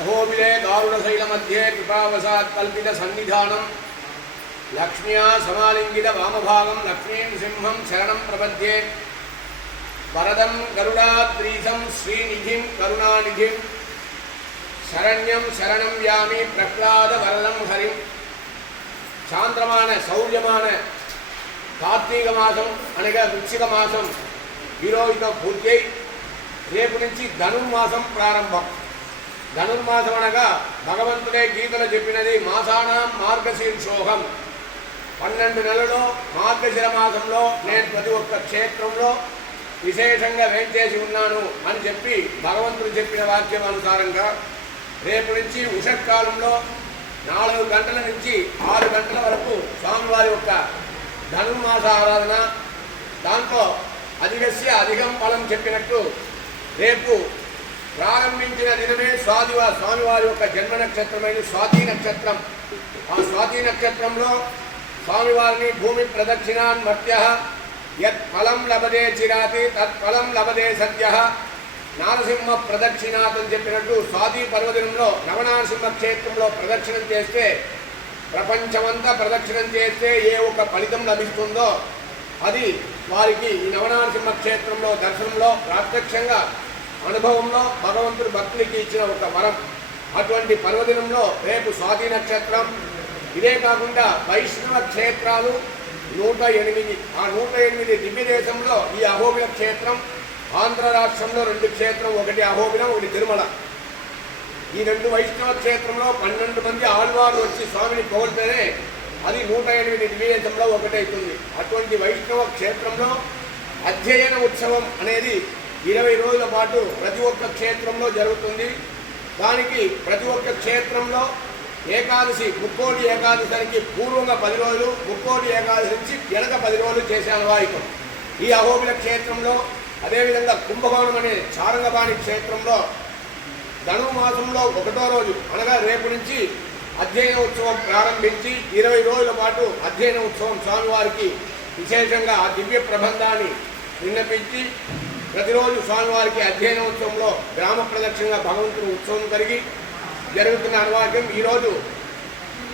अहोबिले दारुणशैलमध्ये कृपावशात् कल्पितसन्निधानं लक्ष्म्या समालिङ्गितवामभागं लक्ष्मीनृसिंहं शरणं प्रपद्ये वरदं गरुडाद्रीशं श्रीनिधिं करुणानिधिं शरण्यं शरणं यामि प्रह्लादवरदं हरिं చాంద్రమాన శౌర్యమాన కార్తీక మాసం అనగా వృశ్చిక మాసం ఈరోజుతో పూర్తయి రేపు నుంచి ధనుర్మాసం ప్రారంభం. ధనుర్మాసం అనగా భగవంతుడే గీతలో చెప్పినది మాసానాం మార్గశీర్షోహం. 12 నెలల్లో మార్గశిర మాసంలో నేను ప్రతి ఒక్క క్షేత్రంలో విశేషంగా వేంచేసి ఉన్నాను అని చెప్పి భగవంతుడు చెప్పిన వాక్యం అనుసారంగా రేపు నుంచి ఉషకాలంలో 4 గంటల నుంచి 6 గంటల వరకు స్వామివారి యొక్క ధనుర్మాస ఆరాధన. దాంట్లో అధికస్య అధికం ఫలం చెప్పినట్టు రేపు ప్రారంభించిన దినమే స్వామివారి యొక్క జన్మ నక్షత్రమైన స్వాతి నక్షత్రం. ఆ స్వాతి నక్షత్రంలో స్వామివారిని భూమి ప్రదక్షిణాన్ మర్త్య యత్ ఫలం లభదే చిరాతి తత్ఫలం లభదే సద్య నారసింహ ప్రదక్షిణాత్ అని చెప్పినట్టు స్వాతి పర్వదినంలో నవనారసింహ క్షేత్రంలో ప్రదక్షిణం చేస్తే ప్రపంచమంతా ప్రదక్షిణం చేస్తే ఏ ఒక ఫలితం లభిస్తుందో అది వారికి ఈ నవనారసింహ క్షేత్రంలో దర్శనంలో ప్రత్యక్షంగా అనుభవంలో భగవంతుడు భక్తులకి ఇచ్చిన ఒక వరం. అటువంటి పర్వదినంలో రేపు స్వాతి నక్షత్రం. ఇదే కాకుండా వైష్ణవ క్షేత్రాలు 108. ఆ 108 దివ్య దేశంలో ఈ అహోబిల క్షేత్రం, ఆంధ్ర రాష్ట్రంలో 2 క్షేత్రం, ఒకటి అహోబిలం, ఒకటి తిరుమల. ఈ 2 వైష్ణవ క్షేత్రంలో 12 మంది ఆళ్వారు వచ్చి స్వామిని కోల్తేనే అది 108 దివ్య దేశంలో ఒకటవుతుంది. అటువంటి వైష్ణవ క్షేత్రంలో అధ్యయన ఉత్సవం అనేది 20 రోజుల పాటు ప్రతి ఒక్క క్షేత్రంలో జరుగుతుంది. దానికి ప్రతి ఒక్క క్షేత్రంలో ఏకాదశి ముక్కోటి ఏకాదశానికి పూర్వంగా 10 రోజులు, ముక్కోటి ఏకాదశి నుంచి వెనక 10 రోజులు చేసే అనువాయికం ఈ అహోబిల క్షేత్రంలో. అదేవిధంగా కుంభకోణం అనే చారంగపాణి క్షేత్రంలో ధనుర్మాసంలో 1వ రోజు అనగా రేపు నుంచి అధ్యయన ఉత్సవం ప్రారంభించి 20 రోజుల పాటు అధ్యయన ఉత్సవం స్వామివారికి విశేషంగా ఆ దివ్య ప్రబంధాన్ని విన్నపించి ప్రతిరోజు స్వామివారికి అధ్యయన ఉత్సవంలో గ్రామ ప్రదక్షిణగా భగవంతుని ఉత్సవం కలిగి జరుగుతున్న అనువాక్యం. ఈరోజు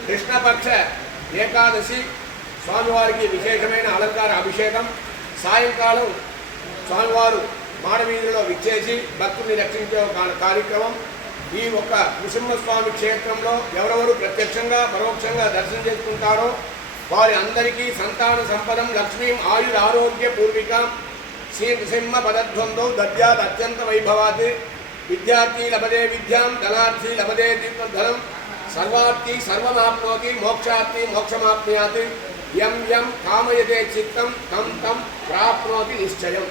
కృష్ణపక్ష ఏకాదశి స్వామివారికి విశేషమైన అలంకార అభిషేకం. సాయంకాలం స్వామివారు మాడవీధిలో విచ్చేసి భక్తుల్ని రక్షించే కార్యక్రమం. ఈ ఒక్క నృసింహస్వామి క్షేత్రంలో ఎవరెవరు ప్రత్యక్షంగా పరోక్షంగా దర్శనం చేసుకుంటారో వారి అందరికీ సంతాన సంపదం లక్ష్మీం ఆయురారోగ్య పూర్వికాం శ్రీ నృసింహ పదద్వందో దద్యాత్ అత్యంత వైభవాత్. విద్యార్థి లభదే విద్యాం ధనార్థి లభదే ధనం సర్వార్థి సర్వమాప్నోతి మోక్షార్థి మోక్షమాప్నుయాత్ యం యం కామయతే చిత్తం తం తం ప్రాప్నోతి నిశ్చయం.